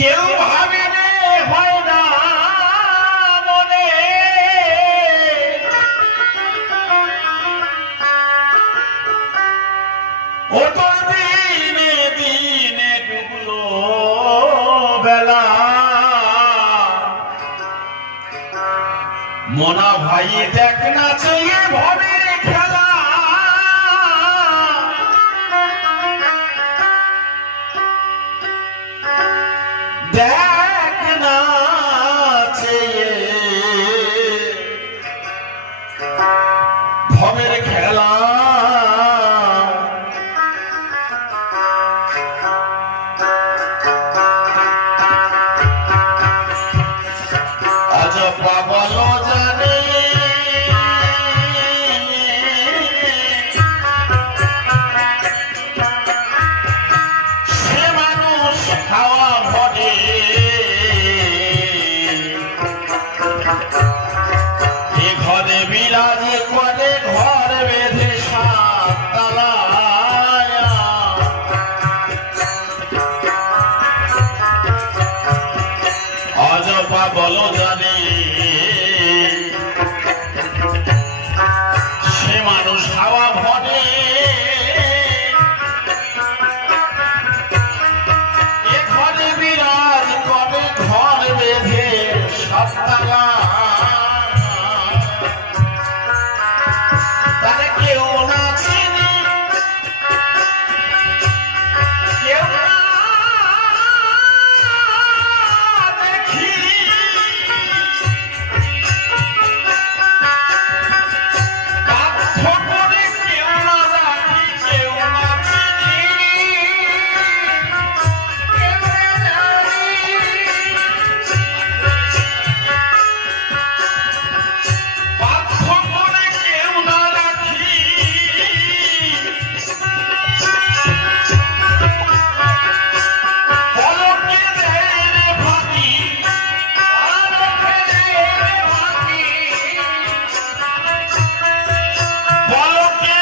কেউ ভাবে হয় না মনে ও তো দিনে দিনে ডুবলো বেলা মোনা ভাই দেখ না চেয়ে ভবের খেলা দেখ না চেয়ে ভবের খেলা অজপা বলো জানে সে মানুষ খাওয়া ভরে এ ঘরে বিরাজ করে ঘর বেঁধে সাততলা অজপা বলো জানে সে মানুষ হাওয়া ভরে এ ঘরে বিরাজ করে ঘর বেঁধে সাততলা তারে কেউ না চিনি কেউ না দেখি বাধ্য করে কেউ না রাখি কেউ না চিনি কেউ না জানি বাধ্য করে কেউ না রাখি পলকে দেয় রে ফাঁকি পলকে দেয় রে ফাঁকি পলকে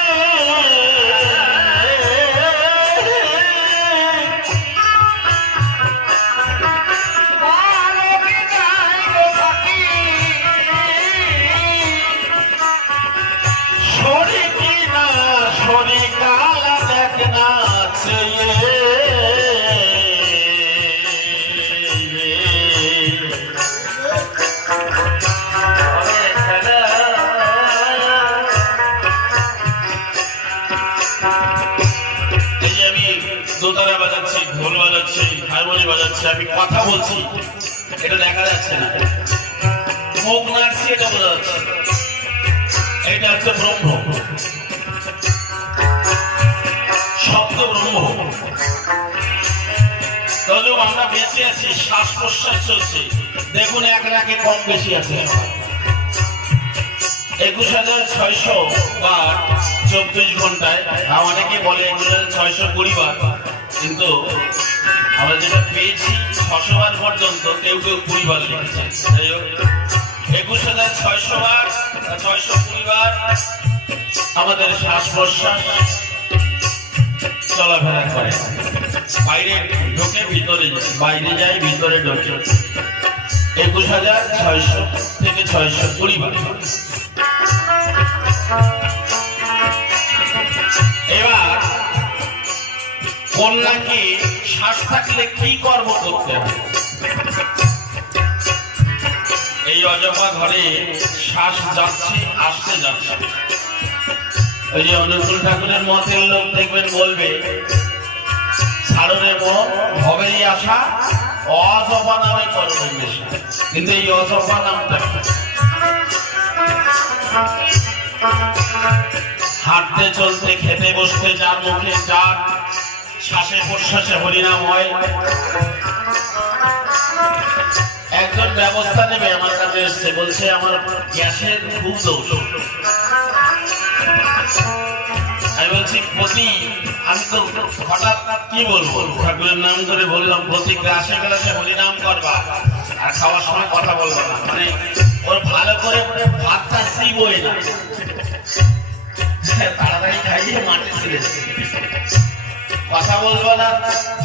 পলকে দেয় রে ফাঁকি শরীকি না শরীকালা দেখ না চেয়ে এই যে আমি দোতারা বাজাচ্ছি ঢোল বাজাচ্ছি হারমোনি বাজাচ্ছি আমি কথা বলছি এটা দেখা যাচ্ছে না মুখ নাড়ছি এটা বোঝা যাচ্ছে এটা হচ্ছে ব্রহ্ম শব্দ ব্রহ্ম তবে আমরা বেঁচে আছি শ্বাস প্রশ্বাস চলছে দেখুন এক রাখে কম বেশি আছে 21,600 বার 24 ঘন্টায় অনেকে বলে 21,620 বার কিন্তু আমরা যেটা পেয়েছি 600 বার পর্যন্ত কেউ কেউ 20 বার লিখেছে যাই হোক 21,600 বার 620 বার আমাদের শ্বাস প্রশ্বাস চলাফেরা করে বাইরে ঢোকে ভিতরে বাইরে যায় ভিতরে ঢোকে 21,600 থেকে 620 বার এবার কন্যাকে শ্বাস থাকলে কি কর্ম করতে হবে এই অজপা ঘরে শ্বাস যাচ্ছে আসতে যাচ্ছে ওই যে অনুকূল ঠাকুরের মতের লোক দেখবেন বলবে ছাড়রে ভবেরই আশা অজপা নামে করবে বেশি কিন্তু এই অজপা নামটা হাঁটতে চলতে খেতে বসতে যার মুখে যার শ্বাসে প্রশ্বাসে হরিনাম হয় একজন ব্যবস্থা নেবে আমার কাছে এসছে বলছে আমার গ্যাসের খুব দোষ আমি বলছি প্রতি আমি তো হঠাৎ কি বলবো ঠাকুরের নাম করে বললাম প্রতি গ্রাসে গ্রাসে হরিনাম করবা আর খাওয়ার সময় কথা বলবা না মানে ওর ভালো করে ভাতটা সিবই না তাড়াতাড়ি খাইয়ে মাটি ছিঁড়েছে কথা বলবো না,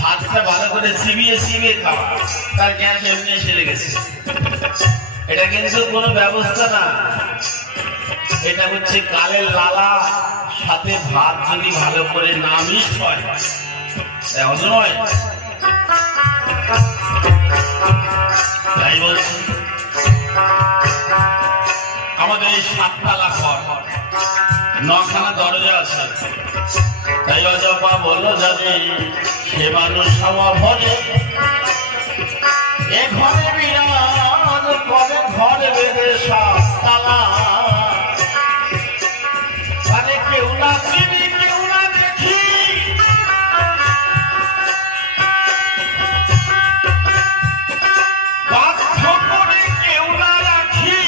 ভাতটা ভালো করে চিবিয়ে চিবিয়ে খাওয়া, তার গ্যাস এমনি সেরে গেছে। এটা কিন্তু কোনো ব্যবস্থা না, এটা হচ্ছে কালের লালা। সাথে ভাত যদি ভালো করে না মিক্সড হয় হজম হয়। তাই বলছি আমাদের এই 7 তালা ঘর, 9খানা দরজা আছে। তাই অজপা বললো যাবে সে মানুষ হওয়া ভরে এ ঘরে বিরাজ করে, ঘরে বেঁধে 7 তালা। আরে কেউ না চিনি কেউ না দেখি, বাধ্য করে কেউ না রাখি,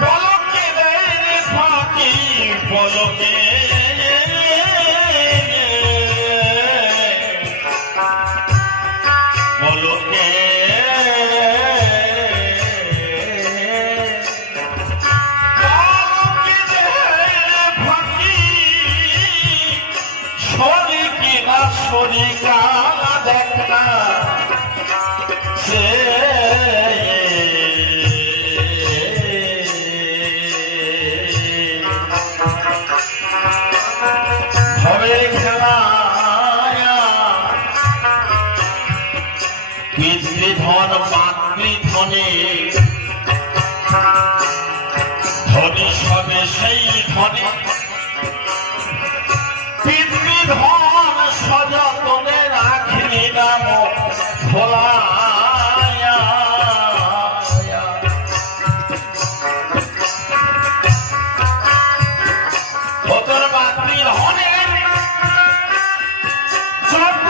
পলকে দেয় রে ফাঁকি, পলকে পলকে শরীকা দেখ না সে ঘরের খেলা পিতৃধন মাতৃধনে ধনী সবে সেই ধনে পিতৃধন সযতনে রাখলি নাম ভোলায়া। তোর মাতৃধনের যত্ন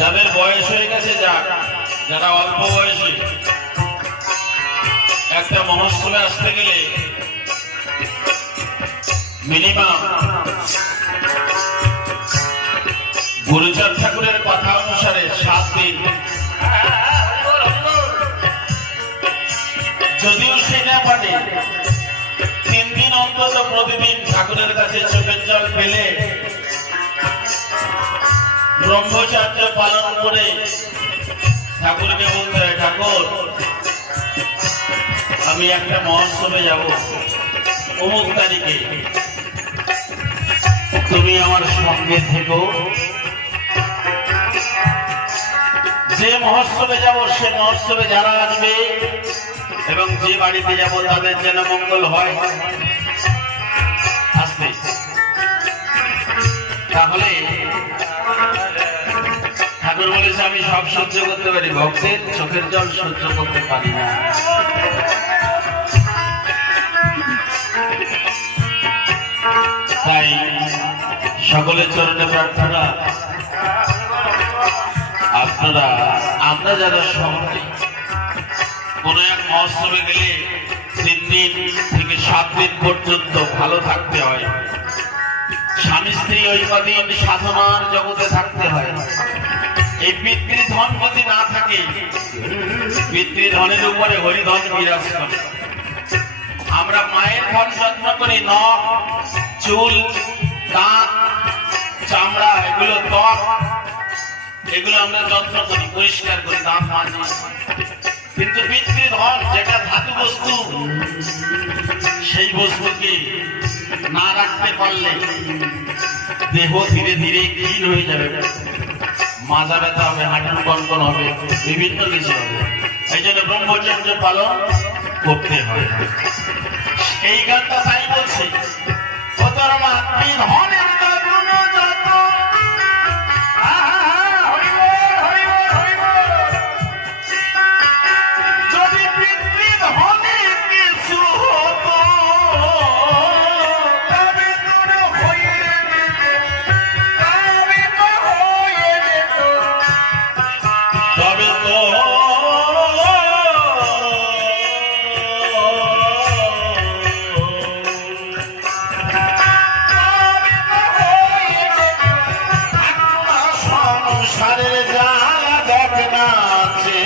যাদের বয়স হয়ে গেছে, যারা অল্প বয়সী, একটা মহোৎসবে আসতে গেলে মিনিমাম গুরুচাঁদ ঠাকুরের কথা অনুসারে 7 দিন, যদিও সে না পারে 3 দিন অন্তত প্রতিদিন ঠাকুরের কাছে চোখের জল ফেলে ব্রহ্মচর্য পালন করে ঠাকুরকে বলতে হয়, ঠাকুর আমি একটা মহোৎসবে যাব অমুক তারিখে, তুমি আমার সঙ্গে থেকো। যে মহোৎসবে যাব সে মহোৎসবে যারা আসবে এবং যে বাড়িতে যাব তাদের যেন মঙ্গল হয়। আসতে তাহলে ঠাকুর বলেছে আমি সব সহ্য করতে পারি, ভক্তের চোখের জল সহ্য করতে পারি না। তাই সকলের চরণে প্রার্থনা, আমরা যারা শহরে কোন এক মহোৎসবে গেলে 3 দিন থেকে 7 দিন পর্যন্ত ভালো থাকতে হয়, স্বামী স্ত্রী ওই কদিন সাধনার জগতে থাকতে হয়। এই পিতৃধন যদি না থাকে, পিতৃধনের উপরে হরিধন বিরাজ করে। আমরা মায়ের ধন যত্ন করি, নখ, চুল, দাঁত, চামড়া, এগুলো ত্বক, এগুলো আমরা যত্ন করি, পরিষ্কার করি, দাঁত মাজি। কিন্তু পিতৃধন যেটা ধাতু বস্তু, সেই বস্তুকে না রাখতে পারলে দেহ ধীরে ধীরে ক্ষীণ হয়ে যাবে, মাজা ব্যথা হবে, হাঁটুর কনকন হবে, বিভিন্ন কিছু হবে। এই জন্য ব্রহ্মচর্য পালন করতে হয়। এই গানটা তাই বলছে, ও তোর মাতৃধনের তরুণ যত, যদি পিতৃধনে কিছু হতো তবে তোর হয়ে যেত, তবে তো হয়ে যেত, তবে তো সংসারের জ্বালা দেখে না আছে,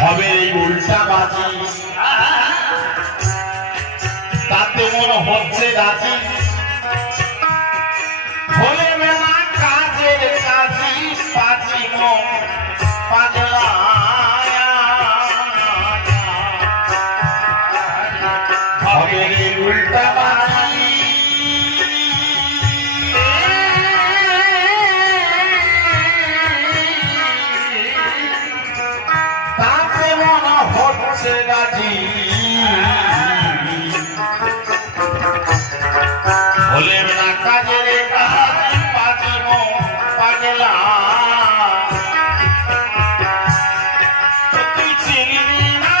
হবে এই উল্টা বাজি, তাতে মনে হচ্ছে রাজি, হলে মেলা কাজের কাজী, পাজি মন পাগলা, হবে এই উল্টা বাজি, তাতে মনে হচ্ছে রাজি, হলে না কাজের কাজ, পাজি মন পাগলা। তুই চিনবি না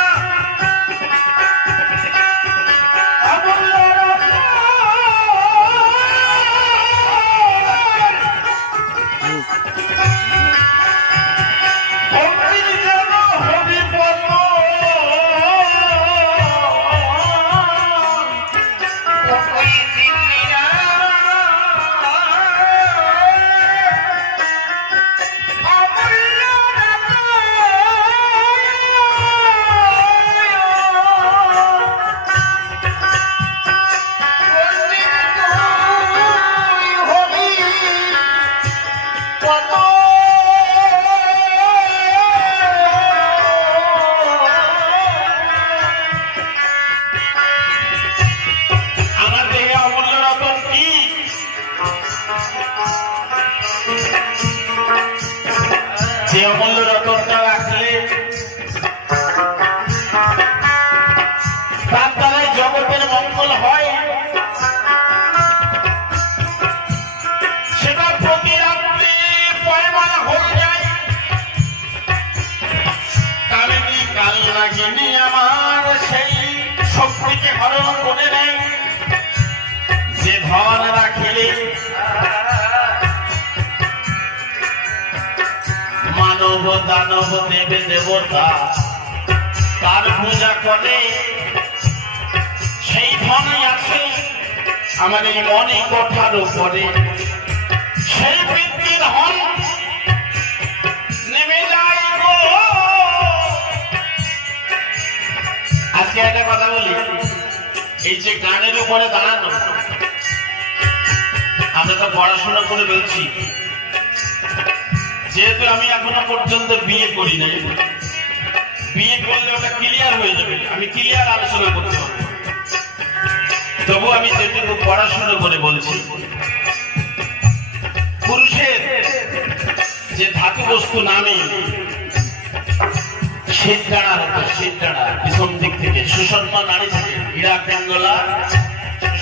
যে অমূল্য রতনটা রাখলে তার দ্বারাই জগতের মঙ্গল হয়, সেটা প্রতি রাত্রি পয়মানা হয়ে যায়। কালিনী কাল লাগিনি আমার সেই শক্তিকে হরণ করে নেয়, যে ধন রাখিলে মানব দানব দেবে দেবতা তার পূজা করে, সেই ধনই আছে আমার এই মনে কোঠার উপরে, সেই পিতৃধন নেমে যায় গো। আজকে একটা কথা বলি, এই যে গানের উপরে দাঁড়ানো, আমরা তো পড়াশোনা করে বলছি, যেহেতু আমি এখনো পর্যন্ত বিয়ে করি নাই, বিয়ে করলে ওটা ক্লিয়ার হয়ে যাবে, আমি ক্লিয়ার আলোচনা করতে পারবো। তবু আমি যেটুকু পড়াশোনা করে বলছি, পুরুষের যে ধাতু বস্তু নামে শীতকাড়া হতো, শীতকাড়া পিছন দিক থেকে সুষম নারী থেকে ইরাক আন্দোলা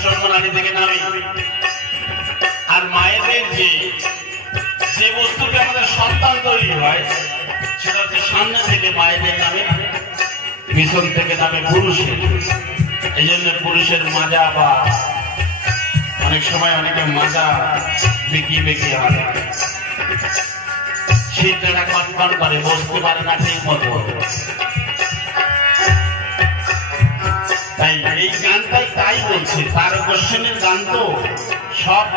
সুষম নারী থেকে নামে। আর মায়েদের যে বস্তুটা আমাদের সন্তান তৈরি হয় সেটা হচ্ছে সামনে থেকে মায়েদের নামে, পিছন থেকে নামে পুরুষের। এই জন্য পুরুষের মাজা বা অনেক সময় অনেকে মাজা বেঁকিয়ে বেঁকিয়ে হয়, শীতটা কনকন করে, বসতে পারে না ঠিক মতো। তাই এই গানটাই তাই বলছে, তার কোশ্চেনের গান তো সব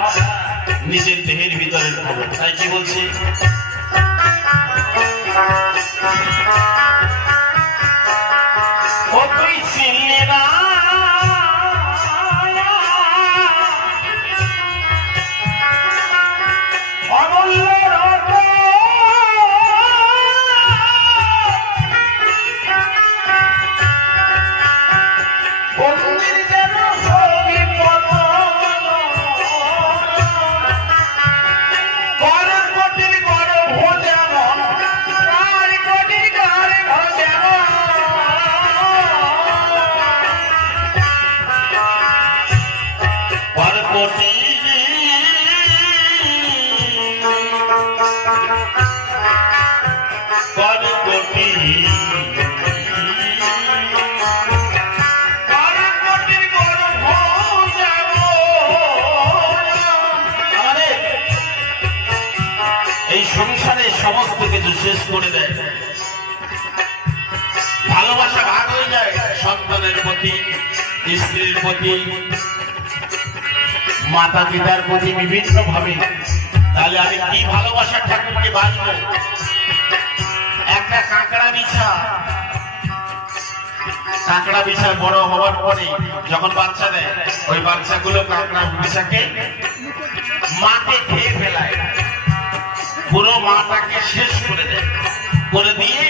নিজের দেহের ভিতরে খবর। তাই কি বলছে, ও তুই চিনলি না অমূল্য সমস্ত কিছু শেষ করে দেয়। ভালোবাসা ভাগ হয়ে যায় সন্তানের প্রতি, স্ত্রীর প্রতি, মাতা পিতার প্রতি বিভিন্ন ভাবে। তাহলে আমি কি ভালোবাসা ঠাকুরকে বাঁচবো? একটা কাঁকড়া বিছা বড় হওয়ার পরে যখন বাচ্চা দেয়, ওই বাচ্চাগুলো কাঁকড়া বিছাকে মাকে খেয়ে ফেলায়, পুরো মাটাকে শেষ করে দেয়, করে দিয়ে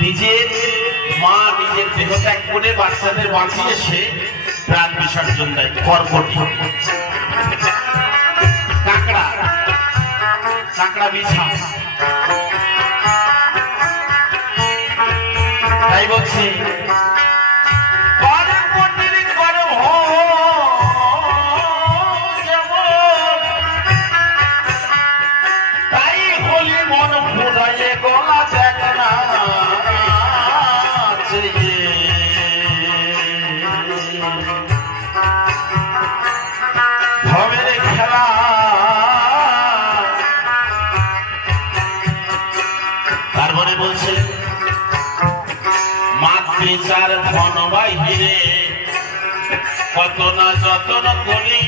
নিজের মা নিজের দেহ ত্যাগ করে বাচ্চাদের বাঁচিয়ে সে প্রাণ বিসর্জন দেয়। কর্কটি কাঁকড়া বিছা। তাই বলছি বিচার ধন বাহিরে কত না যতন করি,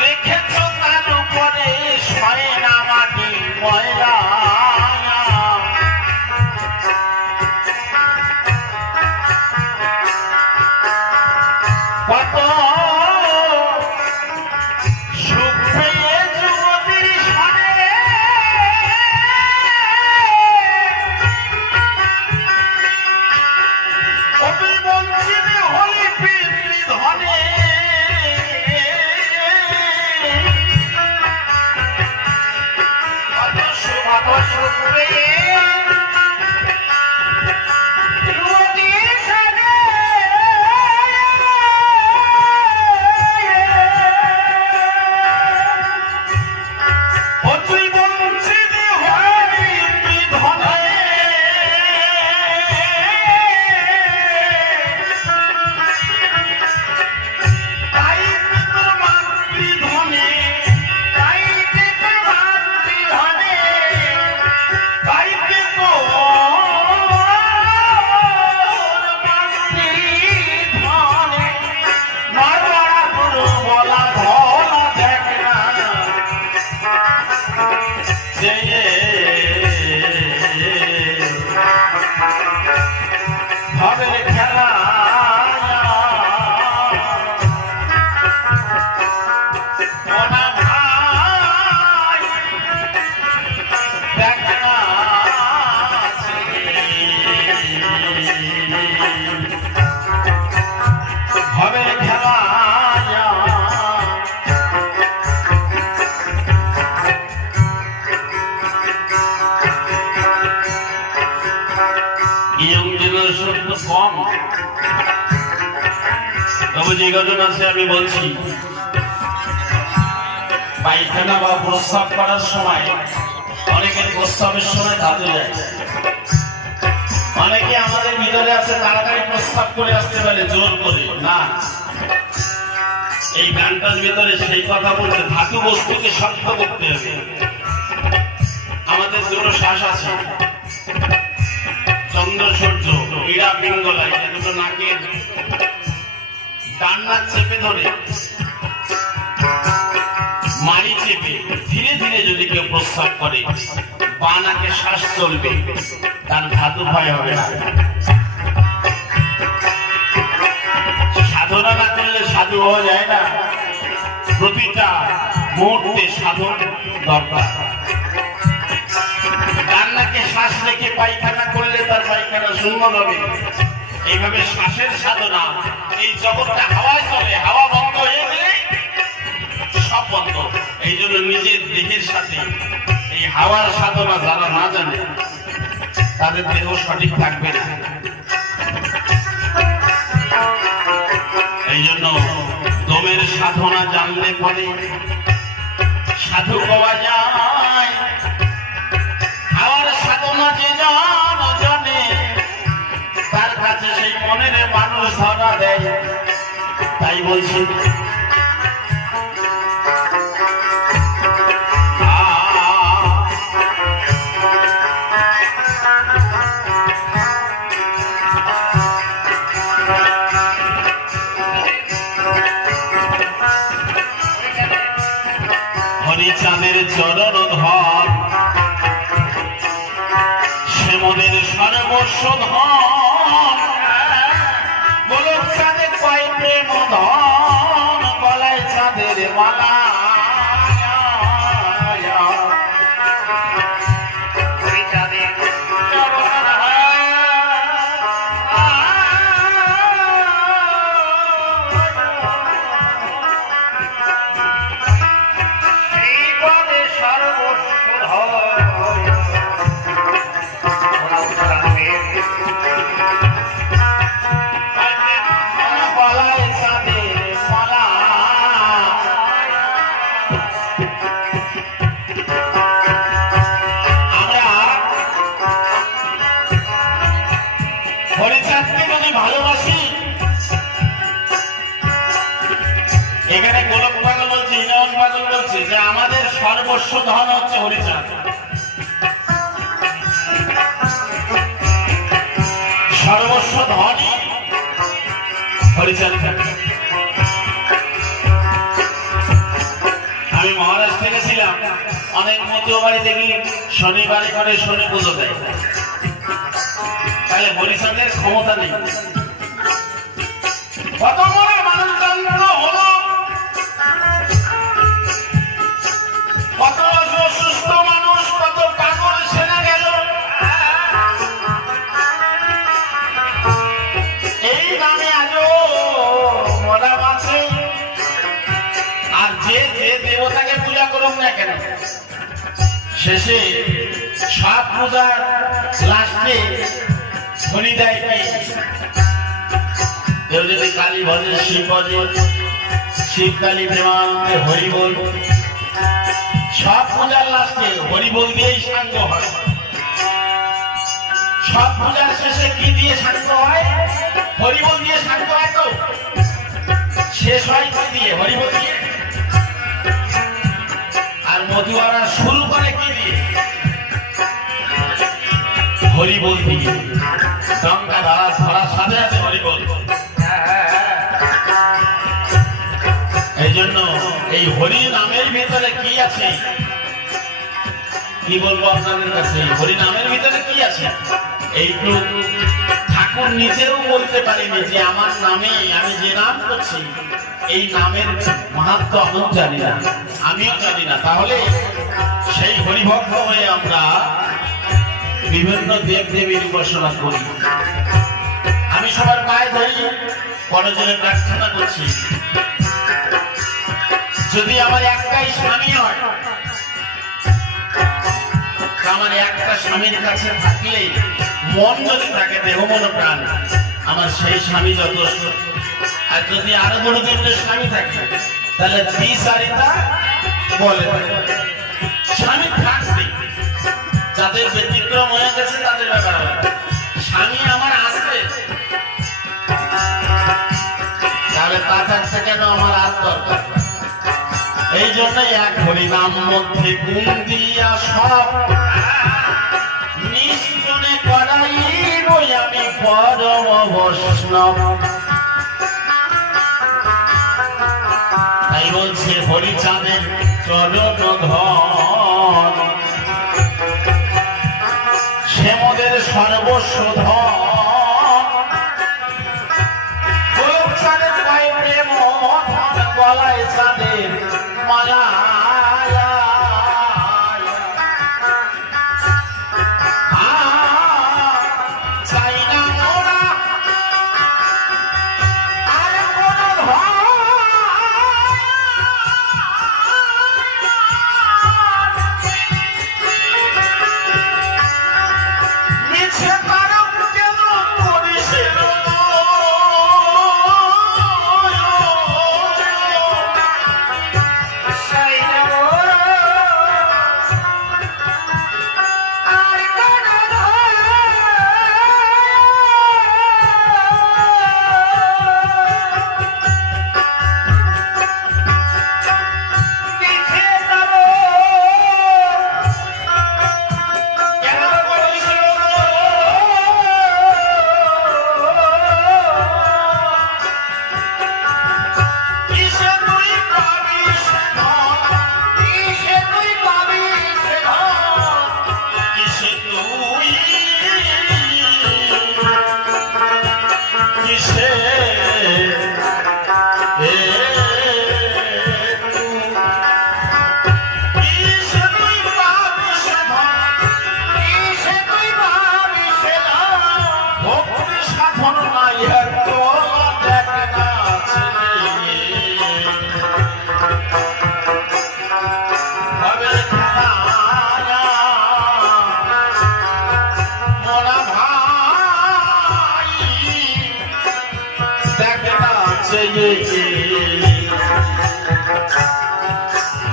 রেখেছ তার উপরে শয়ে না মাটি ময়লা। কত সুখ পেয়ে যুবতীর সনে কম, তবে যে ঘটনা আছে আমি বলছি। পায়খানা বা প্রস্রাব করার সময় অনেকের প্রস্রাবের সময় ধাতু যায়। অনেকে আমাদের ভিতরে আছে তাড়াতাড়ি প্রস্রাব করে আসতে পারে জোর করে না। এই গানটার ভিতরে সেই কথা বলতে ধাতু বস্তুকে শক্ত করতে হবে। আমাদের দুটো শ্বাস আছে, চন্দ্র সূর্য, ইড়া পিঙ্গলা, এই দুটো নাকের ডান নাক চেপে ধরে মাড়ি চেপে ধীরে ধীরে যদি কেউ প্রস্রাব করে বাঁ নাকে শ্বাস চলবে, তার ধাতু ক্ষয় হবে না। সাধনা না করলে সাধু হওয়া যায় না। প্রতিটা মুহূর্তে সাধন দরকার। ডান নাকে শ্বাস রেখে পায়খানা করলে তার পায়খানা সুন্দর হবে। এইভাবে শ্বাসের সাধনা। এই জগৎটা হাওয়ায় চলে, হাওয়া বন্ধ হয়ে গেলে সব বন্ধ। এই জন্য নিজের দেহের সাথে এই হাওয়ার সাধনা যারা না জানে তাদের দেহ সঠিক থাকবে না। এই জন্য দমের সাধনা জানলে পরে সাধু পাওয়া যায়। হাওয়ার সাধনা যে জানে তার কাছে সেই মনের মানুষ ধরা দেয়। তাই বলছি হরিচাঁদের চরণ ধন, সে মোদের সর্বস্ব ধন। গোলক চাঁদের পায়ে প্রেম ধন, গলায় চাঁদের মালা। এখানে গোলক পাগল বলছে, হিনায়ন পাগল বলছে যে আমাদের সর্বস্ব ধন হচ্ছে হরিচাঁদ। সর্বস্ব ধনই হরিচাঁদ। আমি মহারাষ্ট্রে গেছিলাম, অনেক মতুয়া বাড়ি দেখি শনিবারে করে শনি পুজো দেয়। তাহলে হরিচাঁদের ক্ষমতা নেই। কত বড় মানুষতন্ত্র হলো, কত অসুস্থ মানুষ, কত পাগল সেনা গেল। এই নামে আজও মরা আছে। আর যে যে দেবতাকে পূজা করুক না কেন, শেষে সব পূজার লাস্টে শনি দেয় কি? কেউ যদি কালী ভজে, শিব ভজে, শিব কালী প্রেমানন্দে হরি বল। সব পূজার লাস্টে হরি বল দিয়েই শান্ত হয়। সব পূজার শেষে কি দিয়ে শান্ত হয়? হরি বল দিয়ে শান্ত হয়। তো শেষ হয় কি দিয়ে? হরি বল দিয়ে। আর মধুয়ারা শুরু করে কি দিয়ে? হরি বল দিয়ে। টঙ্কা ধারা ধরার সাথে সাথে হরি বল। এই জন্য এই হরি নামের ভিতরে কি আছে কি বলবো আপনাদের কাছে? হরি নামের ভিতরে কি আছে এইটু ঠাকুর নিজেও বলতে পারেনি যে আমার নামে আমি যে নাম করছি এই নামের মাহাত্ম্য আমিও জানি না, আমিও জানি না। তাহলে সেই হরিভক্ত হয়ে আমরা বিভিন্ন দেব দেবীর উপাসনা করি। আমি সবার পায়ে ধরি, পরজনে প্রার্থনা করছি, যদি আমার একটাই স্বামী হয়, আমার একটা স্বামীর কাছে থাকলে মন যদি থাকে, দেহ মন প্রাণ আমার সেই স্বামী যথেষ্ট। আর যদি আরো কোনো তিনটে স্বামী থাকে তাহলে দ্বিচারিতা বলে স্বামী থাকবে। যাদের ব্যতিক্রম হয়ে গেছে তাদের ব্যাপার, স্বামী আমার আসবে তাহলে তা থাকছে কেন আমার আর দরকার। এই জন্যই এক হরিনাম মধ্যে গুণ দিয়া সব নিশ্চনে করাইব আমি পরম বৈষ্ণব। তাই বলছে হরিচাঁদের চরণ ধন সে মোদের সর্বস্ব ধন। চাঁদের পায়ে প্রেম ধন গলায় চাঁদের মালা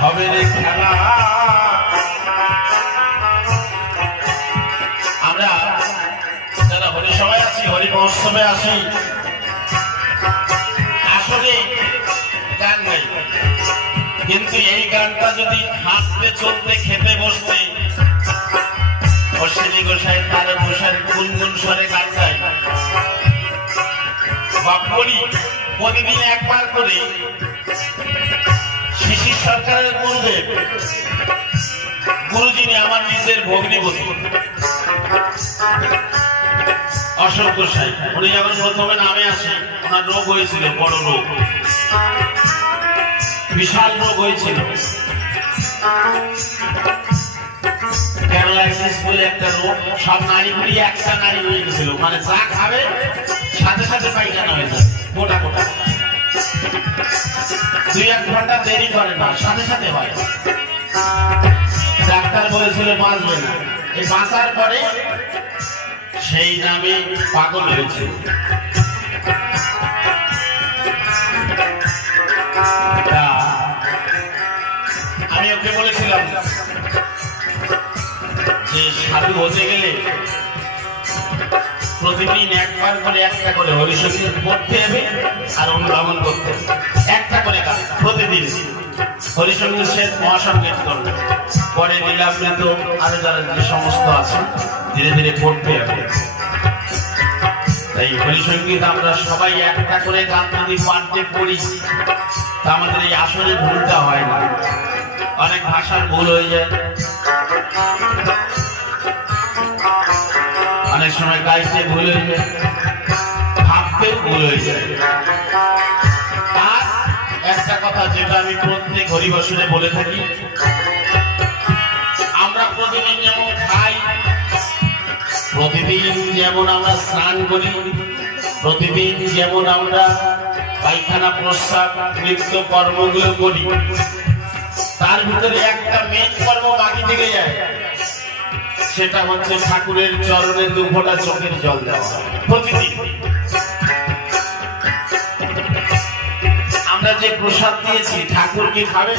হবে রে খেলা। আমরা যারা হরি সভায় আছি, হরি মহোৎসবে আসি, আসলে গান গাই, কিন্তু এই গানটা যদি হাঁটতে চলতে খেতে বসতে অশ্বিনী গোসাই তারা গোসাই গুনগুন স্বরে গান গাই বা করি প্রতিদিন একবার করে শিশির সরকারের গুরুদেব গুরুজিনী আমার নিজের ভগ্নিপতি অশোক গোসাই, উনি যখন প্রথমে নামে আসে ওনার রোগ হয়েছিল, বড় রোগ, বিশাল রোগ হয়েছিল, প্যারালাইসিস বলে একটা রোগ। সব নারীগুলি একটা নারী হয়ে গেছিল, মানে যা খাবে সাথে সাথে পায়খানা হয়ে যায়, গোটা গোটা, 2-1 ঘন্টা দেরি করে না, সাথে সাথে হয়। ডাক্তার বলেছিল বাঁচবে না, এই বাঁচার পরে সেই নামে পাগল হয়েছে। আমি ওকে বলেছিলাম যে সাধু হতে গেলে প্রতিদিন একবার করে একটা করে হরিসঙ্গীত পড়তে হবে আর অনুধাবন করতে হবে, একটা করে কাজ প্রতিদিন হরিসঙ্গীত সে মহাসঙ্গীত করবে, পরে লীলামৃত আরো যারা যে সমস্ত আছে ধীরে ধীরে পড়তে হবে। তাই হরিসঙ্গীত আমরা সবাই একটা করে গান যদি পাঠে পড়ি তা আমাদের এই আসলে ভুলটা হয় না। অনেক ভাষার ভুল হয়ে যায়, অনেক সময় গাইতে ভুল হয়ে যায়, ভাবতেও ভুল হয়ে যায়। আর একটা কথা যেটা আমি প্রত্যেক হরিবাসরে বলে থাকি, আমরা প্রতিদিন যেমন খাই, প্রতিদিন যেমন আমরা স্নান করি, প্রতিদিন যেমন আমরা পায়খানা প্রস্রাব নিত্য কর্মগুলো করি, তার ভিতরে একটা মেন কর্ম বাকি থেকে যায়, সেটা হচ্ছে ঠাকুরের চরণে 2 ফোঁটা চোখের জল দেওয়া প্রতিদিন। যে প্রসাদ দিয়েছি ঠাকুর কি খাবে?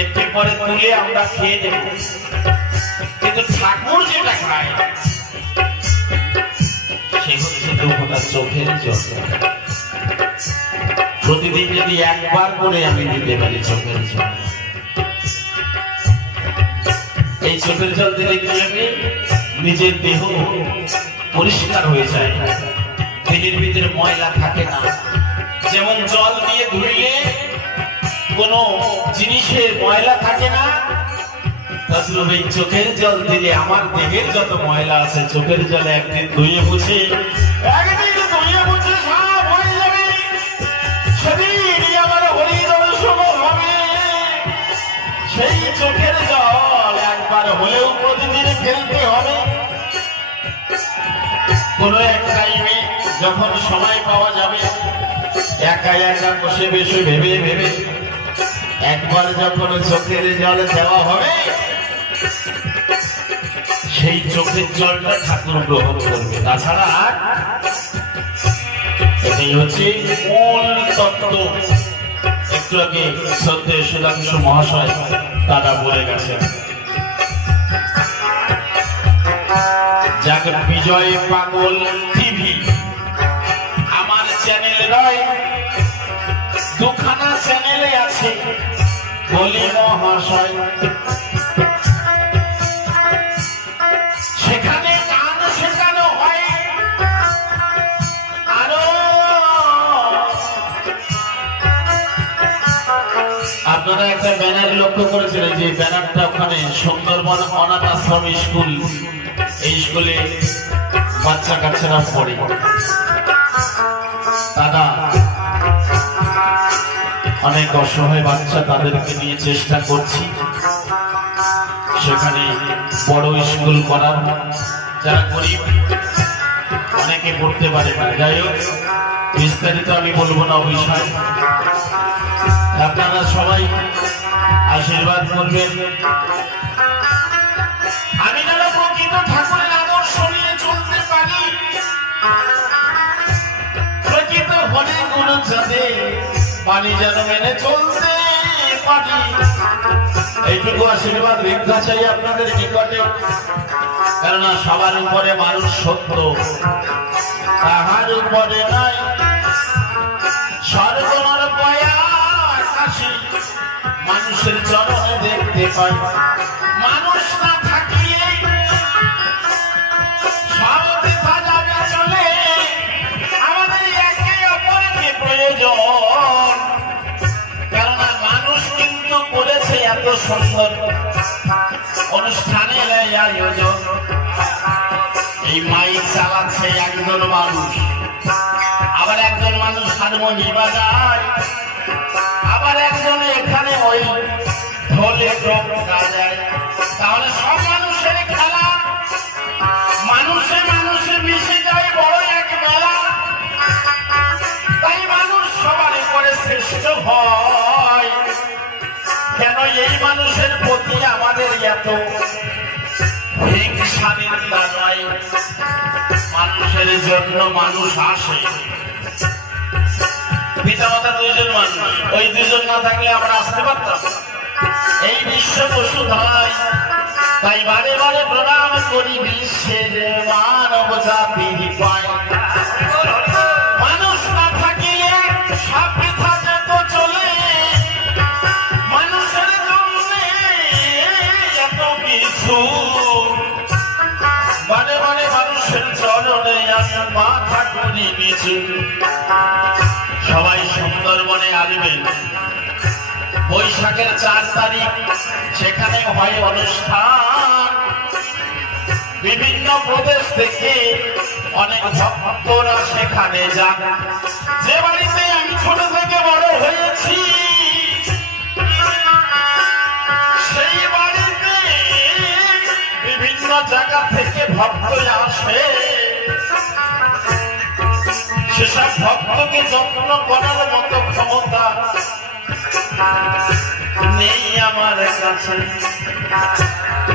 একটু পরে তুলে আমরা খেয়ে নেব, কিন্তু ঠাকুর যেটা খায় সে হচ্ছে দুঃখটা চোখের জল। প্রতিদিন যদি একবার করে আমি দিতে পারি চোখের জল, এই চোখের জল দিলে কি হবে? নিজের দেহ পরিষ্কার হয়ে যায়, দেহের ভিতরে ময়লা থাকে না। যেমন জল দিয়ে ধুইলে কোনো জিনিসের ময়লা থাকে না, তদ্রূপ এই চোখের জল দিলে আমার দেহের যত ময়লা আছে চোখের জলে একদিন ধুয়ে মুছে সব হয়ে যাবে। সেদিনই আমার হরি দর্শন হবে। সেই চোখের জল একবার হলেও প্রতিদিন ফেলতে হবে। কোন এক টাইমে যখন সময় পাওয়া যাবে, একা একা বসে বসে ভেবে ভেবে একবার যখন চোখের জল দেওয়া হবে, সেই চোখের জলটা ঠাকুর গ্রহণ করবে। তাছাড়া এটাই হচ্ছে মূল তত্ত্ব। একটু আগে শ্রদ্ধেয় সুধাংশু মহাশয় তারা বলে গেছেন। যাকে বিজয় পাগল টিভি আমার চ্যানেল নয়, দুখানা চ্যানেলে আছে বলি মহাশয়। সেখানে গান শেখানো হয়। আরো আপনারা একটা ব্যানার লক্ষ্য করেছিলেন, যে ব্যানারটা ওখানে সুন্দরবন অনাথ আশ্রম স্কুল, এই স্কুলে বাচ্চা কাচ্চারা পড়ে, তারা অনেক অসহায় বাচ্চা, তাদেরকে নিয়ে চেষ্টা করছি সেখানে বড় স্কুল করার। যারা গরিব অনেকে পড়তে পারে না, যাই হোক বিস্তারিত আমি বলবো না বিষয়। আপনারা সবাই আশীর্বাদ করবেন। আমি যেন প্রকৃত ঠাকুরের আদর্শ নিয়ে চলতে পারি, প্রকৃত হরে গুরু যাতে পানি যেন মেনে চলতে পারি, এইটুকু আশীর্বাদ ভিক্ষা চাই আপনাদের নিকটে। কেননা সবার উপরে মানুষ সত্য, তাহার উপরে নাই সর্বনর পয়া আকাশে মানুষের চরণে দেখতে পাই। মানুষ না থাকিলে সব বৃথা যাবে চলে, আমাদের একে অপরকে প্রয়োজন। কেননা মানুষ কিন্তু করেছে এত সুন্দর অনুষ্ঠানের আয়োজন। এই মাইক চালাচ্ছে একজন মানুষ, আবার একজন মানুষ হারমোনি বাজায়, আবার একজন এখানে ওই ঢোলে টোপ বাজায়। তাহলে সব মানুষের খেলা, মানুষে মানুষে মিশে যায় বড় এক মেলা। তাই মানুষ সবার করে শ্রেষ্ঠ হয়। কেন এই মানুষের প্রতি আমাদের এত হিংসা নিন্দা নয়? মানুষের জন্য মানুষ আসে। পিতামাতা দুইজন মানুষ, ওই দুইজন না থাকলে আমরা আসতে পারতাম? এই বিশ্ব বসুধায় তাই বারে বারে প্রণাম করি বিশ্বের মানব জাতির পায়। মানুষ না থাকিলে সব বৃথা যেত চলে, মানুষের জন্য এত কিছু। বারে বারে মানুষের চরণে আমি মাথা করি নিচু। সবাই সুন্দরবনে আসবেন বৈশাখের 4 তারিখ, সেখানে হয় অনুষ্ঠান। বিভিন্ন প্রদেশ থেকে অনেক ভক্তরা সেখানে যান। যে বাড়িতে আমি ছোট থেকে বড় হয়েছি, সেই বাড়িতে বিভিন্ন জায়গা থেকে ভক্ত আসে। সেসব ভক্তকে যত্ন করার মতো ক্ষমতা নেই আমার কাছে,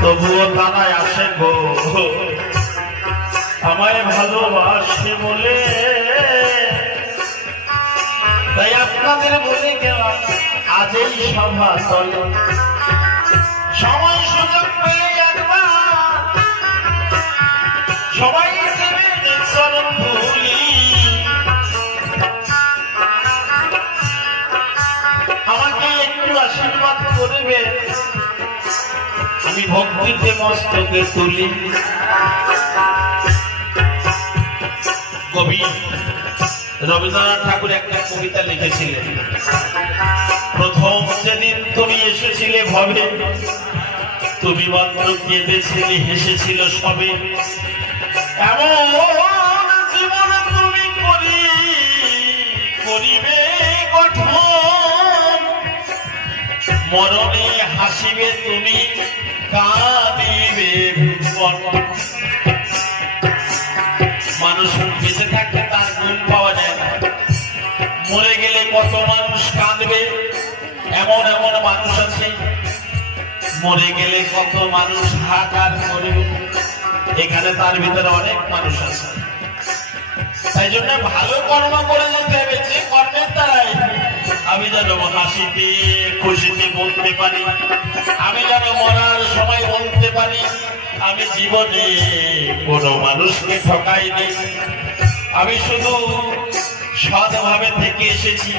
তবুও তারা আসে গো আমায় ভালোবাসে বলে। তাই আপনাদের তোমাদের বলে গেলাম আজ এই সভা তলে সময় সুযোগ পেলে একবার সবাই দেবে চরণ ধুলি। আমাকে একটু আশীর্বাদ করবে, আমি ভক্তিতে মস্তকে তুলি। কবি রবীন্দ্রনাথ ঠাকুর একটা কবিতা লিখেছিলেন, প্রথম যেদিন তুমি এসেছিলে ভবে, তুমি মাত্র কেঁদেছিলে হেসেছিল সবে, এমন জীবন তুমি করিবে গঠন, মরণে হাসিবে তুমি কাঁদিবে ভুবন। মানুষ বেঁচে থাকলে তার গুণ পাওয়া যায় না, মরে গেলে কত মানুষ কাঁদবে। এমন এমন মানুষ আছে মরে গেলে কত মানুষ হাহাকার করবে, এখানে তার ভিতরে অনেক মানুষ আছে। তাই জন্য ভালো কর্ম করে যেতে হবে, যে কর্মের দ্বারাই আমি যেন হাসিতে খুশিতে বলতে পারি, আমি যেন মরার সময় বলতে পারি আমি জীবনে কোনো মানুষকে ঠকাইনি, আমি শুধু সৎভাবে থেকে এসেছি।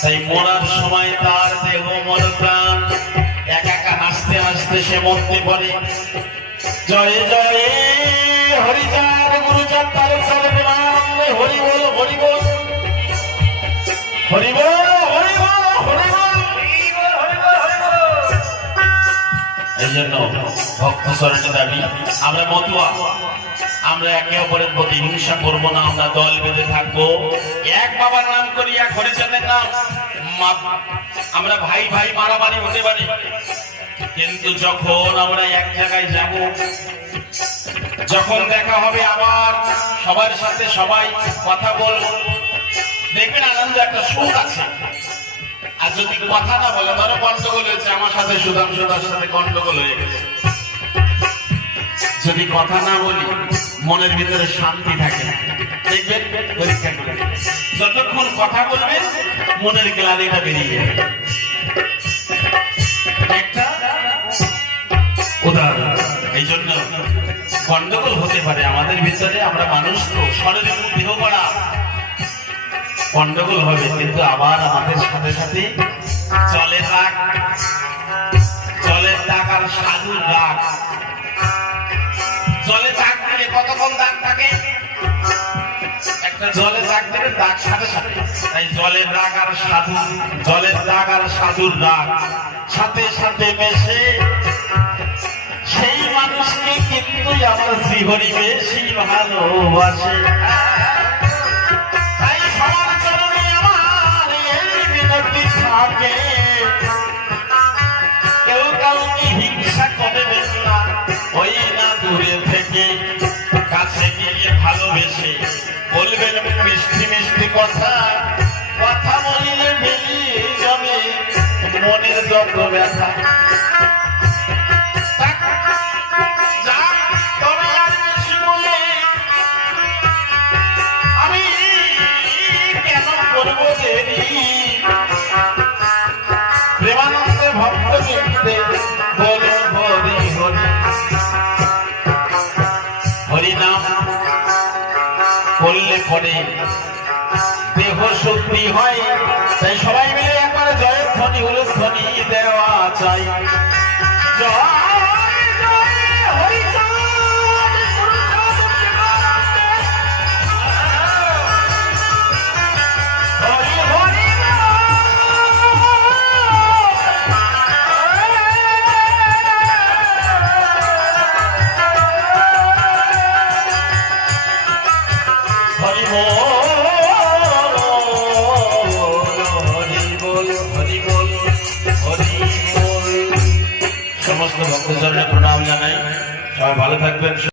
তাই মরার সময় তার দেহ মন প্রাণ একা একা হাসতে হাসতে সে মরতে পারে। জয় জয় হরিচার গুরুচার তার চরণে হরি বল হরি বল হরি বল হরি বল হরি বল। এই জন্য ভক্ত চরণে দাবি আমরা মতুয়া, আমরা একে অপরের প্রতি হিংসা করবো না, আমরা দল বেঁধে থাকবো, এক বাবার নাম করি, এক হরিচাঁদের নাম। আমরা ভাই ভাই মারামারি হতে পারি, কিন্তু যখন আমরা এক জায়গায় যাব, যখন দেখা হবে আবার সবার সাথে সবাই কথা বলবো, দেখবেন আনন্দ একটা সুখ আছে। আর যদি কথা না বলে, ধরো গন্ডগোল হয়েছে, আমার সাথে সুধাংশুদার সাথে গন্ডগোল হয়ে গেছে, যদি কথা না বলি মনের ভিতরে শান্তি থাকে না। দেখবেন পরীক্ষা করে যতক্ষণ কথা বলবেন মনের গ্লানিটা বেরিয়ে যাবে। একটা উদাহরণ, এই জন্য গন্ডগোল হতে পারে আমাদের ভিতরে, আমরা মানুষ তো, শরীরের দেহ করা, গন্ডগোল হবে, কিন্তু আবার আমাদের সাথে সাথে জলের রাগ, জলের দাগ আর সাধুর রাগ। জলে দাগ দিলে কতক্ষণ দাগ থাকে, একটা জলে দাগ দিলে দাগ সাথে সাথে, তাই জলের রাগ আর সাধু, জলের দাগ আর সাধুর রাগ সাথে সাথে মেশে সেই মানুষকে কিন্তু আমার জীবনী বেশি ভালোবাসে। তাই সবার চরণে আমার এই মিনতি থাকে, কেউ কাউকে হিংসা করবেন না, ওই না দূরে থেকে কাছে গিয়ে ভালোবেসে বলবেন মিষ্টি মিষ্টি কথা, কথা বললে বেরিয়ে যাবে মনের যত ব্যথা। আমি কেন করবো দেরি, প্রেমানন্দে ভক্ত মিলতে বলে হরি হরি হরিনাম করলে পরে দেহ শুদ্ধি হয়। তাই সবাই মিলে একবার জয়ের ধ্বনি উলুধ্বনি দেওয়া চাই। জয় সমস্ত ভক্তজনকে প্রণাম জানাই, সবাই ভালো থাকবেন।